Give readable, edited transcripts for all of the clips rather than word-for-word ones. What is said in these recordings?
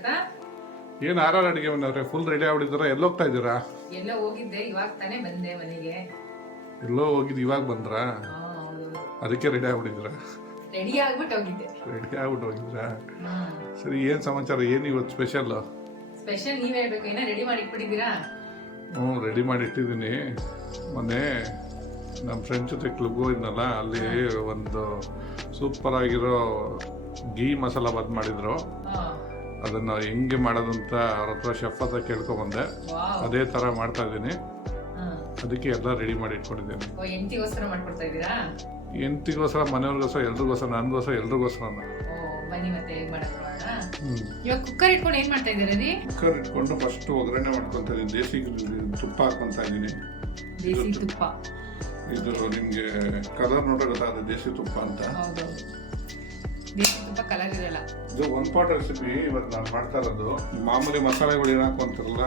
ಸಿದ್ಧಾರ್ಥ. ಏನ್ ಆರಾರು ಅಡಿಗೆ ಬಂದವ್ರೆ? Full ready ಆಗ್ಬಿಟ್ಟಿದ್ದೀರಾ? ಎಲ್ಲೋಗ್ತಾ ಇದ್ದೀರಾ? ಎಲ್ಲ ಹೋಗಿದ್ದೆ, ಇವಾಗ ತಾನೇ ಬಂದೆ ಮನೆಗೆ. ಎಲ್ಲೋ ಹೋಗಿದ್ದು ಇವಾಗ ಬಂದ್ರಾ? ಹೌದು, ಅದಕ್ಕೆ ರೆಡಿ ಆಗ್ಬಿಟ್ಟಿದ್ದೀರಾ? ರೆಡಿ ಆಗ್ಬಿಟ್ಟು ಹೋಗಿದ್ದೆ. ರೆಡಿ ಆಗ್ಬಿಟ್ಟು ಹೋಗಿದ್ರಾ? ಸರಿ, ಏನ್ ಸಮಾಚಾರ? ಏನ್ ಇವತ್ತು ಸ್ಪೆಷಲ್? ಸ್ಪೆಷಲ್ ನೀವ್ ಹೇಳ್ಬೇಕು. ಏನೋ ರೆಡಿ ಮಾಡಿ ಇಟ್ಬಿಟ್ಟಿದ್ದೀರಾ? ರೆಡಿ ಮಾಡಿ ಇಟ್ಟಿದ್ದೀನಿ. ಮೊನ್ನೆ ನಮ್ಮ ಫ್ರೆಂಡ್ಸ್ ಜೊತೆ ಕ್ಲಬ್ಗೆ ಹೋಗಿದ್ನಲ್ಲ, ಅಲ್ಲಿ ಒಂದು ಸೂಪರ್ ಆಗಿರೋ ಗೀ ಮಸಾಲ ಬಾತ್ ಮಾಡಿದ್ರು. ಅದನ್ನ ಹೆಂಗೆ ಮಾಡೋದಂತ ಅವ್ರ ಹತ್ರ ಶೆಫ್ ಹತ್ರ ಕೇಳ್ಕೊಂಬಂದೆ. ಅದೇ ತರ ಮಾಡ್ತಾ ಇದ್ದೀನಿ. ಅದಕ್ಕೆ ಎಲ್ಲ ರೆಡಿ ಮಾಡಿ ಇಟ್ಕೊಂಡಿದ್ದೀನಿ. ಎಂಟಿಗೋಸ್ಕರ ಮಾಡ್ಕೊಡ್ತಾ ಇದ್ದೀರಾ? ಎಂಟಿಗೋಸ್ಕರ, ಮನೆಯವ್ರಿಗೋಸ್ಕರ, ಎಲ್ರಿಗೋಸ್ಕರ, ನನಗೋಸ್ಕರ, ಎಲ್ರಿಗೋಸ್ಕರ. ಬನ್ನಿ ಮತ್ತೆ ಹೇಗ್ ಮಾಡೋಣ. ಇವಾಗ ಕುಕ್ಕರ್ ಇಟ್ಕೊಂಡು ಏನ್ ಮಾಡ್ತಾ ಇದ್ದೀರಾ ರೀ? ಕುಕ್ಕರ್ ಇಟ್ಕೊಂಡು ಫಸ್ಟ್ ಒಗ್ಗರಣೆ ಮಾಡ್ಕೊಂತ ಇದ್ದೀನಿ. ದೇಸಿ ತುಪ್ಪ ಹಾಕೊಂತ ಇದ್ದೀನಿ. ದೇಸಿ ತುಪ್ಪ. ಇದು ನಿಮ್ಗೆ ಕಲರ್ ನೋಡೋ ಗೊತ್ತಾಗುತ್ತೆ, ದೇಸಿ ತುಪ್ಪ ಅಂತ. ದೇಸಿ ತುಪ್ಪ ಕಲರ್ ಇರಲ್ಲ. ಇದು ಒನ್ ಪಾಟ್ ರೆಸಿಪಿ ಇವತ್ತು ನಾನು ಮಾಡ್ತಾ ಇರೋದು. ಮಾಮೂಲಿ ಮಸಾಲೆಗಳು ಏನ್ ಹಾಕೊಂತಾರಲ್ಲ,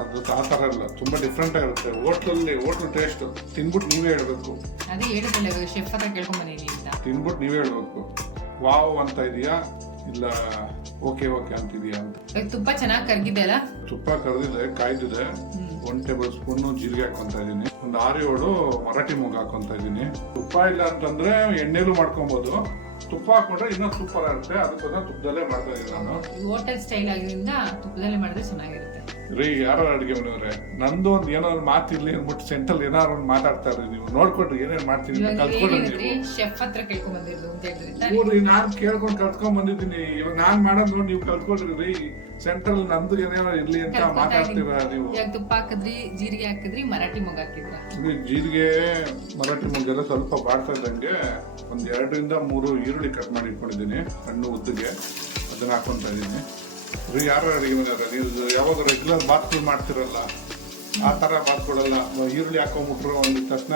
ಅದು ಆ ಥರ ಇಲ್ಲ, ತುಂಬಾ ಡಿಫ್ರೆಂಟ್ ಆಗಿರುತ್ತೆ. ಹೋಟ್ಲ್ ಟೇಸ್ಟ್ ತಿನ್ಬಿಟ್ಟು ನೀವೇ ಹೇಳ್ಬೇಕು. ಅದೇ ಹೇಳಿದ್ರಲ್ಲ, ಶೆಫ್ ಹತ್ರ ಕೇಳ್ಕೊಂಡ್ ಬಂದಿದ್ದೀನಿ ಅಂತ. ತಿನ್ಬಿಟ್ಟು ನೀವೇ ಹೇಳ್ಬೇಕು, ವಾವ್ ಅಂತ ಇದೆಯಾ ಇಲ್ಲ ಓಕೆ ಅಂತಿದೆಯಾ ಅಂತ. ತುಪ್ಪ ಚೆನ್ನಾಗಿ ಕರ್ಗಿದೆ ಅಲ್ಲ? ತುಪ್ಪ ಕರೆದಿದೆ, ಕಾಯ್ದಿದೆ. 1 ಟೇಬಲ್ ಸ್ಪೂನ್ ಜೀರಿಗೆ ಹಾಕೊಂತ ಇದೀನಿ. ಒಂದು 6-7 ಮರಾಠಿ ಮೊಗ್ಗು ಹಾಕೊಂತ ಇದೀನಿ. ತುಪ್ಪ ಇಲ್ಲ ಅಂತಂದ್ರೆ ಎಣ್ಣೆಲೂ ಮಾಡ್ಕೊಬಹುದು. ತುಪ್ಪ ಹಾಕೊಂಡ್ರೆ ಇನ್ನೂ ಸೂಪರ್ ಆಗುತ್ತೆ. ಅದಕ್ಕೋಸ್ಕರ ತುಪ್ಪದಲ್ಲೇ ಮಾಡ್ತಾ ಇದ್ದೀನಿ ನಾನು. ಹೋಟೆಲ್ ಸ್ಟೈಲ್ ಆಗಿರೋದ್ರಿಂದ ತುಪ್ಪದಲ್ಲೇ ಮಾಡಿದ್ರೆ ಚೆನ್ನಾಗಿರುತ್ತೆ. ರೀ, ಯಾರು ಅಡಿಗೆ ಮನೆಯವ್ರೆ, ನಂದು ಒಂದು ಏನೋ ಒಂದು ಮಾತಿರ್ಲಿ ಅಂದ್ಬಿಟ್ಟು ಸೆಂಟ್ರಲ್ ಏನಾರು ಒಂದು ಮಾತಾಡ್ತಾ ಇರ್ರಿ. ನೀವು ನೋಡ್ಕೊಡ್ರಿ ಏನೇನ್ ಮಾಡ್ತೀನಿ ಕಲ್ತ್ಕೊಡ್ರಿ. ನೀವು ಶೆಫ್ ಹತ್ರ ಕೇಳ್ಕೊಂಡ್ ಬಂದಿದ್ದು ಅಂತ ಹೇಳಿದ್ರಿ. ನಾನ್ ಕೇಳ್ಕೊಂಡು ಕಲ್ತ್ಕೊಂಡ್ ಬಂದಿದ್ದೀನಿ. ಇವಾಗ ನಾನ್ ಮಾಡೋದ್ ನೋಡಿ ನೀವು ಕಲ್ತ್ಕೊಡ್ರಿ. ರೀ, ಸೆಂಟ್ರಲ್ ನಂದು ಏನೇನೋ ಇರ್ಲಿ ಅಂತ ಮಾತಾಡ್ತೀರಾ ನೀವು. ತುಪ್ಪ ಹಾಕಿದ್ರಿ, ಜೀರಿಗೆ ಹಾಕಿದ್ರಿ, ಮರಾಠಿ ಮೊಗ್ಗು ಹಾಕಿದ್ರ. ಜೀರಿಗೆ ಮರಾಠಿ ಮೊಗ್ಗೆಲ್ಲ ಸ್ವಲ್ಪ ಬಾಡ್ತಾ ಇದ್ದಂಗೆ 2-3 ಈರುಳ್ಳಿ ಕಟ್ ಮಾಡಿ ಇಟ್ಕೊಂಡಿದ್ದೀನಿ ಸಣ್ಣ ಉದ್ದಿಗೆ. ಅದನ್ನ ಹಾಕೊಂತ ಇದ್ದೀನಿ. ರೀ, ಯಾರು ಅಡಿಗೆ ಮನೆಯವ್ರೆ, ನೀವು ಯಾವಾಗ ರೆಗ್ಯುಲರ್ ಬಾತ್ಗಳು ಮಾಡ್ತಿರಲ್ಲ ಆ ಥರ ಬಾತ್ಗಳಲ್ಲ. ಈರುಳ್ಳಿ ಹಾಕೊಂಡ್ಬಿಟ್ರು ಒಂದ್ ತಕ್ಷಣ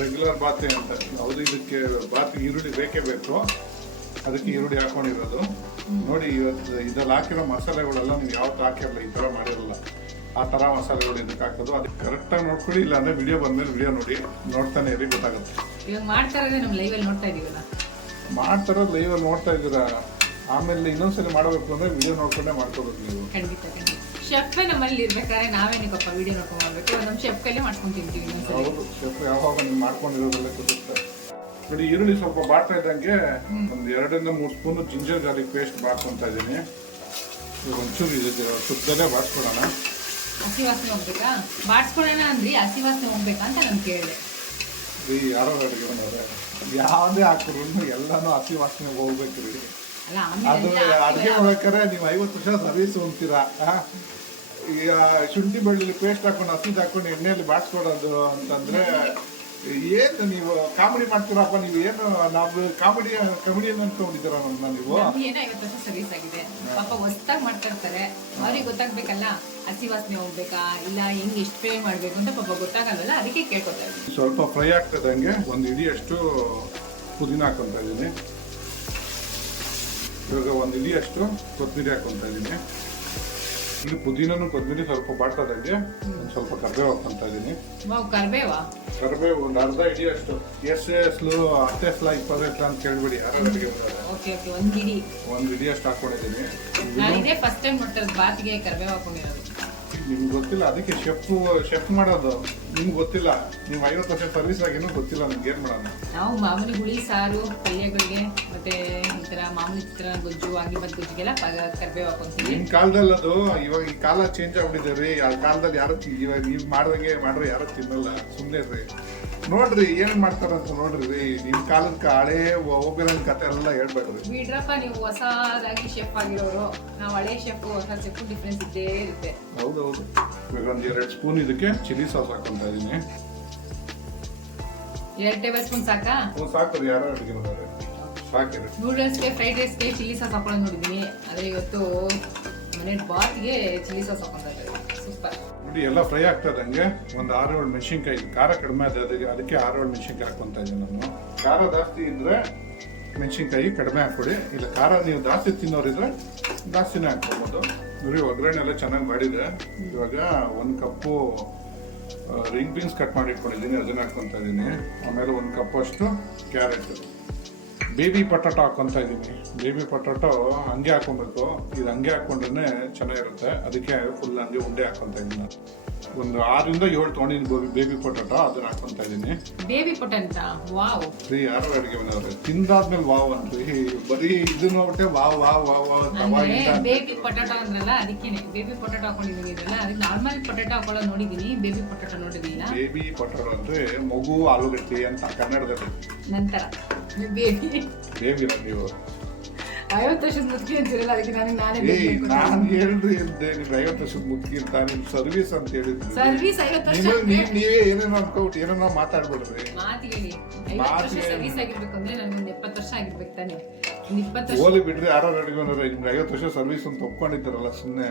ರೆಗ್ಯುಲರ್ ಬಾತೆ ಅಂತ. ಹೌದು, ಇದಕ್ಕೆ ಬಾತ್ ಈರುಳ್ಳಿ ಬೇಕೇ ಬೇಕು. ಅದಕ್ಕೆ ಈರುಳ್ಳಿ ಹಾಕೊಂಡಿರೋದು. ನೋಡಿ, ಇವತ್ತು ಇದ್ರಲ್ಲಿ ಹಾಕಿರೋ ಮಸಾಲೆಗಳೆಲ್ಲ ನೀವು ಯಾವತ್ತು ಹಾಕಿರಲ್ಲ, ಈ ಥರ ಮಾಡಿರಲ್ಲ. ಆ ಥರ ಮಸಾಲೆಗಳು ಇದಕ್ಕೆ ಹಾಕೋದು. ಅದಕ್ಕೆ ಕರೆಕ್ಟಾಗಿ ನೋಡ್ಕೊಳ್ಳಿ. ಇಲ್ಲ ಅಂದ್ರೆ ವಿಡಿಯೋ ಬಂದ್ಮೇಲೆ ವಿಡಿಯೋ ನೋಡಿ, ನೋಡ್ತಾನೆ ಇರಿ, ಗೊತ್ತಾಗುತ್ತೆ. ಇವಾಗ ಮಾಡ್ತಾ ಇರೋದೇ ನಮ್ಮ ಲೈವಲ್ಲಿ ನೋಡ್ತಾ ಇದೀವಲ್ಲ. ಮಾಡ್ತಾರೋದು ಲೈವಲ್ಲಿ ನೋಡ್ತಾ ಇದ್ದೀರಾ. ಆಮೇಲೆ ಇನ್ನೊಂದ್ಸರಿ ಮಾಡಬೇಕು ಅಂದ್ರೆ ವಿಡಿಯೋ ನೋಡ್ಕೊಂಡೇ ಮಾಡ್ಕೋಬೇಕು ನೀವು. ಖಂಡಿತ. ಶೆಫ್ ನಮ್ಮಲ್ಲಿ ಇರ್ಬೇಕಾದ್ರೆ ನಾವೇನಕ್ಕಪ್ಪ ವಿಡಿಯೋ ನೋಡ್ಕೊಂಡು ಮಾಡ್ಬೇಕು. ನಮ್ಮ ಶೆಫ್ ಕೈಲೇ ಮಾಡ್ಕೊಂಡು ತಿಂತೀವಿ. ಹೌದು, ಶೆಫ್ ಯಾವಾಗ ನೀವು ಮಾಡ್ಕೊಂಡಿರೋದೆಲ್ಲ ಗೊತ್ತಿರುತ್ತೆ. ನೋಡಿ, ಈರುಳ್ಳಿ ಸ್ವಲ್ಪ ಬಾಡ್ತಾ ಇದ್ದಂಗೆ ಒಂದು 2-3 ಸ್ಪೂನ್ ಜಿಂಜರ್ ಗಾರ್ಲಿಕ್ ಪೇಸ್ಟ್ ಬಾಡ್ಕೊಂತ ಇದ್ದೀನಿ. ಒಂಚೂರು ಇದು ತುಪ್ಪದಲ್ಲೇ ಬಾಡ್ಸ್ಕೊಳ್ಳೋಣ. ಹಸಿ ವಾಸನೆ ಹೋಗ್ಬೇಕಾ? ಬಾಡ್ಸ್ಕೊಳ್ಳೋಣ ಅಂದ್ರಿ, ಹಸಿ ವಾಸನೆ ಹೋಗ್ಬೇಕಾ ಅಂತ ನಾನು ಕೇಳಿದೆ. ರೀ, ಯಾರೋ ಅಡುಗೆ ಬಂದವ್ರೆ, ಯಾವುದೇ ಹಾಕಿದ್ರು ಎಲ್ಲಾನು ಹಸಿ ವಾಸನೆ ಹೋಗ್ಬೇಕು ರೀ. ಅದು ಅಡುಗೆ ಮಾಡ್ಬೇಕಾದ್ರೆ ನೀವು 50 ವರ್ಷ ಸರ್ವಿಸ್ ಅಂತೀರಾ. ಈಗ ಶುಂಠಿ ಬೆಳ್ಳುಳ್ಳಿ ಪೇಸ್ಟ್ ಹಾಕೊಂಡು ಹಸಿದು ಹಾಕೊಂಡು ಎಣ್ಣೆಯಲ್ಲಿ ಬಾಡ್ಸ್ಕೊಡೋದು ಅಂತಂದ್ರೆ ಏನು ನೀವು ಕಾಮಿಡಿ ಮಾಡ್ತೀರಪ್ಪ? ನೀವು ಏನು ನಾವು ಕಾಮಿಡಿಯನ್ ಅನ್ಕೊಂಡಿದ್ದೀರಾ ನಮ್ಮನ್ನ ನೀವು? ಏನೋ 50 ವರ್ಷ ಸರ್ವಿಸ್ ಆಗಿದೆ. ಪಾಪ ಹೊಸ್ದಾಗಿ ಮಾಡ್ತಾ ಇರ್ತಾರೆ, ಅವ್ರಿಗೆ ಗೊತ್ತಾಗ್ಬೇಕಲ್ಲ ಹಸಿ ವಾಸನೆ ಹೋಗ್ಬೇಕಾ ಇಲ್ಲ ಹೆಂಗ್ ಎಷ್ಟು ಫ್ರೈ ಮಾಡ್ಬೇಕು ಅಂತ ಪಾಪ ಗೊತ್ತಾಗಲ್ವಲ್ಲ, ಅದಕ್ಕೆ ಕೇಳ್ಕೊತಾ ಇದ್ದೀನಿ. ಸ್ವಲ್ಪ ಫ್ರೈ ಆಗ್ತದಂಗೆ 1 ಇಡಿಯಷ್ಟು ಪುದೀನ ಹಾಕೊಂತ ಇದ್ದೀನಿ. ಇವಾಗ 1 ಇಡಿಯಷ್ಟು ಕೊತ್ತಂಬರಿ ಹಾಕೊಂತ ಇದ್ದೀನಿ. ಇಲ್ಲಿ ಪುದೀನನು ಕೊತ್ತಂಬರಿ ಸ್ವಲ್ಪ ಬಾಡ್ತದಂಗೆ ಸ್ವಲ್ಪ ಕರ್ಬೇವು ಹಾಕೊಂತ ಇದ್ದೀನಿ. ಕರ್ಬೇವು 1/2 ಇಡಿಯಷ್ಟು. ಎಸ್ಲು 10 ಎಸ್ಲ 20 ಎಸ್ಲ ಅಂತ ಕೇಳ್ಬಿಡಿ. ಯಾರು ಅಡುಗೆ ಮಾಡೋದು 1 ಇಡಿಯಷ್ಟು ಹಾಕೊಂಡಿದ್ದೀನಿ. ಫಸ್ಟ್ ಟೈಮ್ ನೋಡ್ತಾರೆ ಬಾತಿಗೆ ಕರ್ಬೇವು ಹಾಕೊಂಡಿರೋದು. ನಿಮ್ಗೆ ಗೊತ್ತಿಲ್ಲ, ಅದಕ್ಕೆ ಶೆಫ್ ಮಾಡೋದು. ನಿಮ್ಗೆ ಗೊತ್ತಿಲ್ಲ, ನೀವು 50 ವರ್ಷ ಸರ್ವಿಸ್ ಆಗಿನೂ ಗೊತ್ತಿಲ್ಲ ನಿಮ್ಗೆ ಏನ್ ಮಾಡೋಣ. ನಾವು ಮಾಮೂಲಿ ಹುಳಿ ಸಾರು ಪಲ್ಯಗಳಿಗೆ ಮತ್ತೆ ಈ ತರ ಮಾಮೂಲಿ ಚಿತ್ರಾನ್ನ ಗೊಜ್ಜು ಆಗಿಬತ್ ಗೊಜ್ಜಿಗೆಲ್ಲ ಕರ್ಬೇವು ಹಾಕೊಂತೀವಿ. ನಿಮ್ ಕಾಲದಲ್ಲಿ ಅದು, ಇವಾಗ ಈ ಕಾಲ ಚೇಂಜ್ ಆಗ್ಬಿಟ್ಟಿದೆ ರೀ. ಆ ಕಾಲದಲ್ಲಿ ಯಾರು ಇವಾಗ ನೀವು ಮಾಡ್ದಂಗೆ ಮಾಡ್ರೆ ಯಾರು ತಿನ್ನಲ್ಲ. ಸುಮ್ಮನೆ ರೀ, ನೋಡ್ರಿ ಏನ್ ಮಾಡ್ತಾರಂತ ನೋಡ್ರಿ ರೀ. ನಿಮ್ ಕಾಲದ ಹಳೇ ಹೋಗಿರೋ ಕತೆ ಎಲ್ಲ ಹೇಳ್ಬೇಡ್ರಿ. ಬಿಡ್ರಪ್ಪ, ನೀವು ಹೊಸದಾಗಿ ಶೆಫ್ ಆಗಿರೋರು. ನಾವು ಹಳೆ ಶೆಫ್ ಹೊಸ ಶೆಫ್ ಡಿಫ್ರೆನ್ಸ್ ಇದ್ದೇ ಇರುತ್ತೆ. ಹೌದೌದು. ಇವಾಗ 2 ಸ್ಪೂನ್ ಇದಕ್ಕೆ ಚಿಲ್ಲಿ ಸಾಸ್ ಹಾಕೊಂತ ಇದೀನಿ. 2 ಟೇಬಲ್ ಸ್ಪೂನ್ ಸಾಕಾ? ಸಾಕು. ಯಾರು ಅಡುಗೆ ಮಾಡೋದು ಸಾಕಿರಿ. ನೂಡಲ್ಸ್ಗೆ, ಫ್ರೈಡ್ ರೈಸ್ಗೆ ಚಿಲ್ಲಿ ಸಾಸ್ ಹಾಕೊಳ್ಳೋದು ನೋಡಿದೀನಿ. ಆದ್ರೆ ಇವತ್ತು ಮನೆ ಬಾತ್ಗೆ ಚಿಲ್ಲಿ ಸಾಸ್ ಹಾಕೊಂತ ಇದ್ದಾರೆ. ಸೂಪರ್. ನೋಡಿ, ಎಲ್ಲ ಫ್ರೈ ಆಗ್ತದಂಗೆ ಒಂದು 6-7 ಮೆಣಸಿನ್ಕಾಯಿ. ಖಾರ ಕಡಿಮೆ ಅದ, ಅದಕ್ಕೆ 6-7 ಮೆಣಸಿನ್ಕಾಯಿ ಹಾಕೊಂತ ಇದ್ದೀನಿ ನಾನು. ಖಾರ ಜಾಸ್ತಿ ಇದ್ರೆ ಮೆಣಸಿನ್ಕಾಯಿ ಕಡಿಮೆ ಹಾಕೊಡಿ. ಇಲ್ಲ ಖಾರ ನೀವು ಜಾಸ್ತಿ ತಿನ್ನೋರಿದ್ರೆ ಜಾಸ್ತಿನೇ ಹಾಕ್ಕೊಬೋದು. ನೋಡಿ, ಒಗ್ಗರಣೆ ಎಲ್ಲ ಚೆನ್ನಾಗಿ ಮಾಡಿದೆ. ಇವಾಗ 1 ಕಪ್ಪು ರಿಂಗ್ ಬೀನ್ಸ್ ಕಟ್ ಮಾಡಿ ಇಟ್ಕೊಂಡಿದ್ದೀನಿ, ಅದನ್ನ ಹಾಕೊಂತ ಇದ್ದೀನಿ. ಆಮೇಲೆ 1 ಕಪ್ ಅಷ್ಟು ಕ್ಯಾರೆಟ್ ಬೇಬಿ ಪೊಟಾಟೊ ಹಾಕ್ಕೊತಾ ಇದ್ದೀನಿ. ಬೇಬಿ ಪೊಟಾಟೊ ಹಂಗೆ ಹಾಕೊಬೇಕು, ಇದು ಹಂಗೆ ಹಾಕೊಂಡ್ರೆ ಚೆನ್ನಾಗಿರುತ್ತೆ. ಅದಕ್ಕೆ ಫುಲ್ ಹಂಗೆ ಉಂಡೆ ಹಾಕೊತಾ ಇದ್ದೀನಿ. ಒಂದು 6 ರಿಂದ 7 ತೊಗೊಂಡಿದ್ದೀನಿ ಬೇಬಿ ಪೊಟಾಟೊ, ಅದನ್ನ ಹಾಕೊತಾ ಇದ್ದೀನಿ. ಬೇಬಿ ಪೊಟಾಟೊ ವಾವ್ ರೀ ಯಾರು ಅಡುಗೆ ಮನೆಯವ್ರೆ ತಿಂದಾದ್ಮೇಲೆ ವಾವ್ ಅನ್ರಿ, ಬರೀ ಇದು ನೋಡ್ಬಿಟ್ಟೆ wow wow wow wow. Baby potato ಅಂದ್ರಲ್ಲ ಅದಕ್ಕೇನೆ ಬೇಬಿ ಪೊಟಾಟೊ ಹಾಕೊಂಡಿದ್ದೀನಿ ಇದ್ರಲ್ಲ. ಅದಕ್ಕೆ ನಾರ್ಮಲ್ ಪೊಟಾಟೊ ಹಾಕೊಳ್ಳೋದು ನೋಡಿದ್ದೀನಿ, ಬೇಬಿ ಪೊಟಾಟೊ ನೋಡಿದಿಲ್ಲ. ಬೇಬಿ ಪೊಟಾಟೊ ಅಂದ್ರೆ ಮಗು ಆಲೂಗಡ್ಡೆ ಅಂತ ಕನ್ನಡದಲ್ಲಿ. ನಂತರ ಬೇಬಿ ನೀವು 50 ವರ್ಷದ ಮುದುಕಿ ಅಂತಿರಲ್ಲ, ಅದಕ್ಕೆ ನಾನೇ ನಾನು ಹೇಳ್ರಿ ಅಂತೆ ನೀವು 50 ವರ್ಷದ ಮುದುಕಿ ಅಂತ, ನಿಮ್ ಸರ್ವಿಸ್ ಅಂತ ಹೇಳಿದ್ರಿ. ಸರ್ವಿಸ್ 50 ವರ್ಷ ನೀವೇ ಏನೇನೋ ಅನ್ಕೋಬಿಟ್ಟು ಏನೇನೋ ಮಾತಾಡ್ಬಿಡ್ರಿ. ಮಾತಿಗೆ 50 ವರ್ಷ ಸರ್ವಿಸ್ ಆಗಿರ್ಬೇಕು ಅಂದ್ರೆ ನನಗೊಂದು 70 ವರ್ಷ ಆಗಿರ್ಬೇಕು ತಾನೆ. 20 ವರ್ಷ ಹೋಲಿ ಬಿಡ್ರಿ. ಯಾರು ಅಡುಗೆ ಮನೆಯವ್ರೆ ನಿಮ್ಗೆ 50 ವರ್ಷ ಸರ್ವಿಸ್ ಅಂತ ಒಪ್ಕೊಂಡಿದ್ದಾರಲ್ಲ, ಸುಮ್ಮನೆ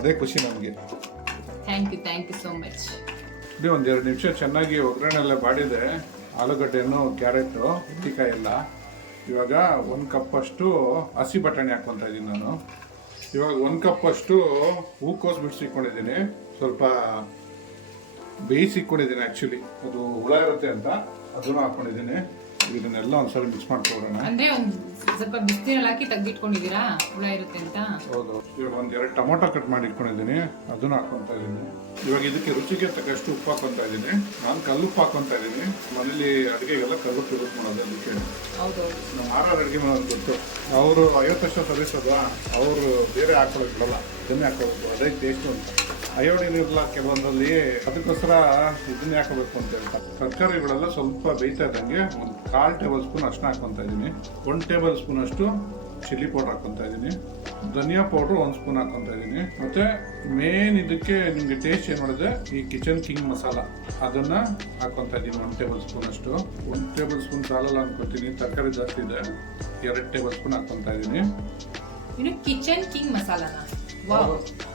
ಅದೇ ಖುಷಿ ನಮಗೆ. Thank you so much. ಒಂದು 2 ನಿಮಿಷ ಚೆನ್ನಾಗಿ ಒಗ್ಗರಣೆಲ್ಲ ಬಾಡಿದೆ. ಆಲೂಗಡ್ಡೆನು, ಕ್ಯಾರೆಟು, ಹಿಂಡಿಕಾಯಿ ಎಲ್ಲ. ಇವಾಗ 1 ಕಪ್ ಅಷ್ಟು ಹಸಿ ಬಟಾಣಿ ಹಾಕ್ಕೊತಾ ಇದ್ದೀನಿ ನಾನು. ಇವಾಗ 1 ಕಪ್ ಅಷ್ಟು ಹೂಕೋಸು ಬಿಡಿಸಿಕೊಂಡಿದ್ದೀನಿ, ಸ್ವಲ್ಪ ಬೇಯಿಸಿಕೊಂಡಿದ್ದೀನಿ. ಆ್ಯಕ್ಚುಲಿ ಅದು ಹುಳ ಇರುತ್ತೆ ಅಂತ ಅದನ್ನು ಹಾಕ್ಕೊಂಡಿದ್ದೀನಿ. ಇದನ್ನೆಲ್ಲ ಒಂದ್ಸರಿ ಮಿಕ್ಸ್ ಮಾಡ್ಕೊಡೋಣ. ಅಂದ್ರೆ ಒಂದು ಸ್ವಲ್ಪ ಬಿಸಿನೀರಲ್ಲಿ ಹಾಕಿ ತೆಗೆದಿಟ್ಕೊಂಡಿದ್ದೀರಾ ಹುಳ ಇರುತ್ತೆ ಅಂತ? ಹೌದು. ಇವಾಗ 1-2 ಟೊಮೊಟೊ ಕಟ್ ಮಾಡಿ ಇಟ್ಕೊಂಡಿದ್ದೀನಿ, ಅದನ್ನು ಹಾಕ್ಕೊತಾ ಇದ್ದೀನಿ. ಇವಾಗ ಇದಕ್ಕೆ ರುಚಿಗೆ ತಕ್ಕಷ್ಟು ಉಪ್ಪು ಹಾಕ್ಕೊತಾ ಇದ್ದೀನಿ. ನಾನು ಕಲ್ಲುಪ್ಪು ಹಾಕ್ಕೊತಾ ಇದ್ದೀನಿ. ಮನೇಲಿ ಅಡುಗೆಗೆಲ್ಲ ಕಲ್ಲುಪ್ಪು ಯೂಸ್ ಮಾಡೋದು. ಅದಕ್ಕೆ ನಮ್ಮ ಅಡುಗೆ ಮಾಡೋದು ಗೊತ್ತು. ಅವರು 50 ವರ್ಷ ಸರ್ವಿಸ್ ಅದ, ಅವರು ಬೇರೆ ಹಾಕೊಳ್ಳೋಕೆ ಬಿಡಲ್ಲ, ಇದನ್ನೇ ಹಾಕೋಬೇಕು, ಅದೇ ಟೇಸ್ಟ್ ಅಂತ. ಅಯೋಡಿನ್ ಇರಲ್ಲ ಕೆಲವೊಂದರಲ್ಲಿ, ಅದಕ್ಕೋಸ್ಕರ ಇದನ್ನೇ ಹಾಕೋಬೇಕು ಅಂತ ಹೇಳ್ತಾರೆ. ತರಕಾರಿಗಳೆಲ್ಲ ಸ್ವಲ್ಪ ಬೇಯ್ತಾ ಇದ್ದಂಗೆ 1/4 ಟೇಬಲ್ ಸ್ಪೂನ್ ಅಷ್ಟು ಹಾಕ್ಕೊತಾ ಇದ್ದೀನಿ. 1 ಟೇಬಲ್ ಸ್ಪೂನ್ ಅಷ್ಟು ಚಿಲ್ಲಿ ಪೌಡರ್ ಹಾಕ್ಕೊತಾ ಇದ್ದೀನಿ. ಧನಿಯಾ ಪೌಡ್ರು 1 ಸ್ಪೂನ್ ಹಾಕ್ಕೊತಾ ಇದ್ದೀನಿ. ಮತ್ತೆ ಮೇನ್ ಇದಕ್ಕೆ ನಿಮಗೆ ಟೇಸ್ಟ್ ಏನು ಮಾಡಿದೆ, ಈ ಕಿಚನ್ ಕಿಂಗ್ ಮಸಾಲ ಅದನ್ನ ಹಾಕ್ಕೊತಾ ಇದ್ದೀನಿ. 1 ಟೇಬಲ್ ಸ್ಪೂನ್ ಅಷ್ಟು. 1 ಟೇಬಲ್ ಸ್ಪೂನ್ ಸಾಲಲ್ಲ ಅನ್ಕೋತೀನಿ, ತರಕಾರಿ ಜಾಸ್ತಿ ಇದೆ. 2 ಟೇಬಲ್ ಸ್ಪೂನ್ ಹಾಕ್ಕೊತಾ ಇದ್ದೀನಿ. ಇನ್ನು ಕಿಚನ್ ಕಿಂಗ್ ಮಸಾಲಾನ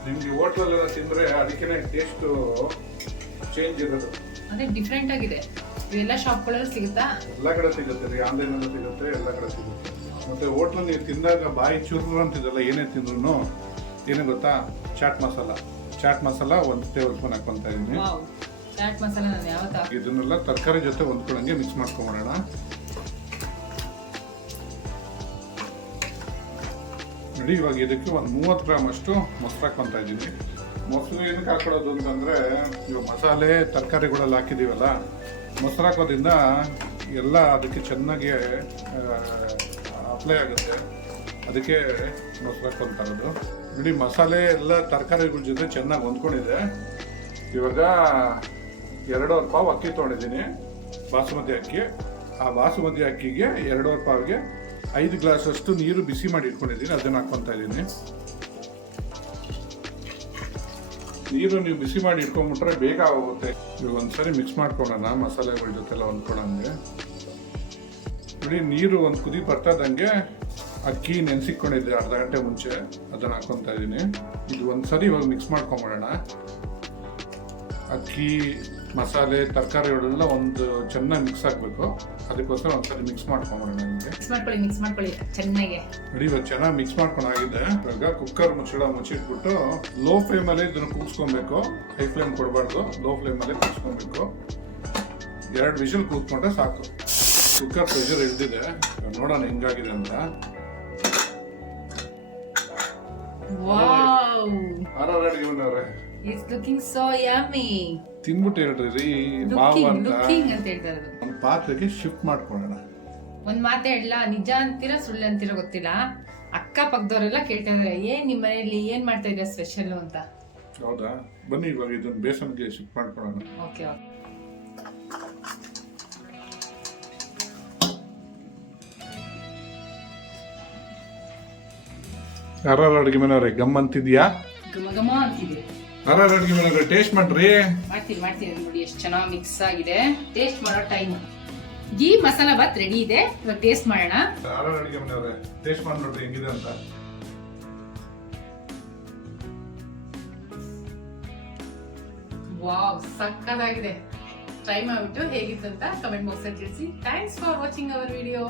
ನಿಮ್ಗೆ ಹೋಟ್ಲಲ್ಲೆಲ್ಲ ತಿಂದ್ರೆ ಅದಕ್ಕೆ ಟೇಸ್ಟ್ ಚೇಂಜ್ ಇರೋದು. ಅದೇ ಡಿಫ್ರೆಂಟ್ ಆಗಿದೆ. ಎಲ್ಲ ಶಾಪ್ಗಳಲ್ಲಿ ಸಿಗುತ್ತಾ? ಎಲ್ಲ ಕಡೆ ಸಿಗುತ್ತೆ ರೀ, ಆನ್ಲೈನಲ್ಲಿ ಸಿಗುತ್ತೆ, ಎಲ್ಲ ಕಡೆ ಸಿಗುತ್ತೆ. ಮತ್ತೆ ಹೋಟ್ಲಲ್ಲಿ ನೀವು ತಿಂದಾಗ ಬಾಯಿ ಚೂರು ಅಂತಿದ್ದಲ್ಲ, ಏನೇ ತಿಂದ್ರು ಏನೇ ಗೊತ್ತಾ, ಚಾಟ್ ಮಸಾಲ 1 ಟೇಬಲ್ ಸ್ಪೂನ್ ಹಾಕ್ಕೊಂತ ಇದ್ದೀನಿ. ಚಾಟ್ ಮಸಾಲ ನಾನು ಯಾವತ್ತ ಇದನ್ನೆಲ್ಲ ತರಕಾರಿ ಜೊತೆ ಹೊಂದ್ಕೊಳ್ಳಂಗೆ ಮಿಕ್ಸ್ ಮಾಡ್ಕೊಂಬೋಣ. ನೋಡಿ, ಇವಾಗ ಇದಕ್ಕೆ 30 ಗ್ರಾಮ್ ಅಷ್ಟು ಮೊಸರು ಹಾಕ್ಕೊಂತ ಇದ್ದೀನಿ. ಮೊಸರು ಏನಕ್ಕೆ ಹಾಕೊಳ್ಳೋದು ಅಂತಂದ್ರೆ, ಇವಾಗ ಮಸಾಲೆ ತರಕಾರಿಗಳೆಲ್ಲ ಹಾಕಿದೀವಲ್ಲ, ಮೊಸರು ಹಾಕೋದ್ರಿಂದ ಎಲ್ಲ ಅದಕ್ಕೆ ಚೆನ್ನಾಗಿ ಅಪ್ಲೈ ಆಗುತ್ತೆ. ಅದಕ್ಕೆ ಮೊಸರು ಹಾಕ್ಕೊಂತ ಇರೋದು. ನೋಡಿ, ಮಸಾಲೆ ಎಲ್ಲ ತರಕಾರಿಗಳ ಜೊತೆ ಚೆನ್ನಾಗಿ ಹೊಂದ್ಕೊಂಡಿದೆ. ಇವಾಗ 2.5 ಪಾವ್ ಅಕ್ಕಿ ತೊಗೊಂಡಿದ್ದೀನಿ, ಬಾಸುಮತಿ ಅಕ್ಕಿ. ಆ ಬಾಸುಮತಿ ಅಕ್ಕಿಗೆ 2.5 ಪಾವ್ಗೆ 5 ಗ್ಲಾಸ್ ಅಷ್ಟು ನೀರು ಬಿಸಿ ಮಾಡಿ ಇಟ್ಕೊಂಡಿದ್ದೀನಿ, ಅದನ್ನು ಹಾಕ್ಕೊತಾ ಇದ್ದೀನಿ. ನೀರು ನೀವು ಬಿಸಿ ಮಾಡಿ ಇಟ್ಕೊಂಡ್ಬಿಟ್ರೆ ಬೇಗ ಆಗೋಗುತ್ತೆ. ಇವಾಗ ಒಂದ್ಸರಿ ಮಿಕ್ಸ್ ಮಾಡ್ಕೊಳ್ಳೋಣ, ಮಸಾಲೆಗಳ ಜೊತೆಲ್ಲ ಹೊಂದ್ಕೊಳ್ಳೋಂಗೆ. ನೋಡಿ, ನೀರು ಒಂದು ಕುದಿ ಬರ್ತದಂಗೆ ಅಕ್ಕಿ ನೆನೆಸಿಕೊಂಡಿದ್ದೆ ಅರ್ಧ ಗಂಟೆ ಮುಂಚೆ, ಅದನ್ನು ಹಾಕ್ಕೊತಾ ಇದ್ದೀನಿ. ಇದು ಒಂದ್ಸರಿ ಇವಾಗ ಮಿಕ್ಸ್ ಮಾಡ್ಕೊಂಬಿಡೋಣ. ಅಕ್ಕಿ, ಮಸಾಲೆ, ತರಕಾರಿಗಳೆಲ್ಲ ಒಂದು ಚೆನ್ನಾಗಿ ಮಿಕ್ಸ್ ಆಗಬೇಕು. ಅದಕ್ಕೋಸ್ಕರ ಒಂದ್ಸರಿ ಮಿಕ್ಸ್ ಮಾಡ್ಕೊಂಬಿಡೋಣ. ಮಿಕ್ಸ್ ಮಾಡ್ಕೊಳ್ಳಿ ಚೆನ್ನಾಗಿ. ನೋಡಿ, ಇವಾಗ ಚೆನ್ನಾಗಿ ಮಿಕ್ಸ್ ಮಾಡ್ಕೊಂಡಾಗಿದೆ. ಇವಾಗ ಕುಕ್ಕರ್ ಮುಚ್ಚಿಟ್ಬಿಟ್ಟು ಲೋ ಫ್ಲೇಮಲ್ಲಿ ಇದನ್ನು ಕೂಗಿಸ್ಕೊಬೇಕು. ಹೈ ಫ್ಲೇಮ್ ಕೊಡಬಾರ್ದು, ಲೋ ಫ್ಲೇಮಲ್ಲಿ ಕೂಗಿಸ್ಕೊಬೇಕು. 2 ವಿಷಲ್ ಕೂತ್ಕೊಂಡ್ರೆ ಸಾಕು. ಕುಕ್ಕರ್ ಪ್ರೆಷರ್ ಇಳಿದಿದೆ, ನೋಡೋಣ ಹೆಂಗಾಗಿದೆ ಅಂತ. It's looking so yummy. ತಿನ್ಬಿಟ್ಟು ಹೇಳ್ರಿ ಮಾವ ಅಂತ ಹೇಳ್ತಾರೆ. ಒಂದು ಪಾತ್ರೆಗೆ ಶಿಫ್ಟ್ ಮಾಡ್ಕೊಳ್ಳೋಣ. ಒಂದ್ ಮಾತೇ ಹೇಳಲ್ಲ, ನಿಜ ಅಂತೀರಾ ಸುಳ್ಳು ಅಂತೀರಾ ಗೊತ್ತಿಲ್ಲ, ಅಕ್ಕ ಪಕ್ಕದವರೆಲ್ಲ ಕೇಳ್ತಾ ಇದಾರೆ, ಏನ್ ನಿಮ್ಮ ಮನೆಯಲ್ಲಿ ಏನ್ ಮಾಡ್ತಾ ಇದ್ದೀರಾ ಸ್ಪೆಷಲ್ ಅಂತ. ಹೌದಾ? ಬನ್ನಿ ಇವಾಗ ಇದನ್ನ ಬೇಸನ್ಗೆ ಶಿಫ್ಟ್ ಮಾಡ್ಕೊಳ್ಳೋಣ. ಓಕೆ. ಯಾರು ಅಡುಗೆ ಮನೆಯವ್ರೆ ಗಮ್ ಅಂತಿದ್ಯಾ? ಘಮ ಅಂತಿದೆ. ಯಾರು ಅಡುಗೆ ಮನೆಯವ್ರೆ ಟೇಸ್ಟ್ ಮಾಡ್ರಿ. ಮಾಡ್ತೀನಿ ನೋಡಿ, ಎಷ್ಟು ಚೆನ್ನಾಗಿ ಮಿಕ್ಸ್ ಆಗಿದೆ. ಟೇಸ್ಟ್ ಮಾಡೋ ಟೈಮ್. ಗೀ ಮಸಾಲಾ ಬಾತ್ ರೆಡಿ ಇದೆ, ಇವಾಗ ಟೇಸ್ಟ್ ಮಾಡೋಣ. ಯಾರು ಅಡುಗೆ ಮನೆಯವ್ರೆ ಟೇಸ್ಟ್ ಮಾಡಿ ನೋಡ್ರಿ ಹೆಂಗಿದೆ ಅಂತ. ವಾವ್, ಸಕ್ಕತ್ತಾಗಿದೆ. ಟ್ರೈ ಮಾಡ್ಬಿಟ್ಟು ಹೇಗಿತ್ತು ಅಂತ ಕಮೆಂಟ್ ಬಾಕ್ಸ್ ಅಲ್ಲಿ ತಿಳಿಸಿ. Thanks for watching our video.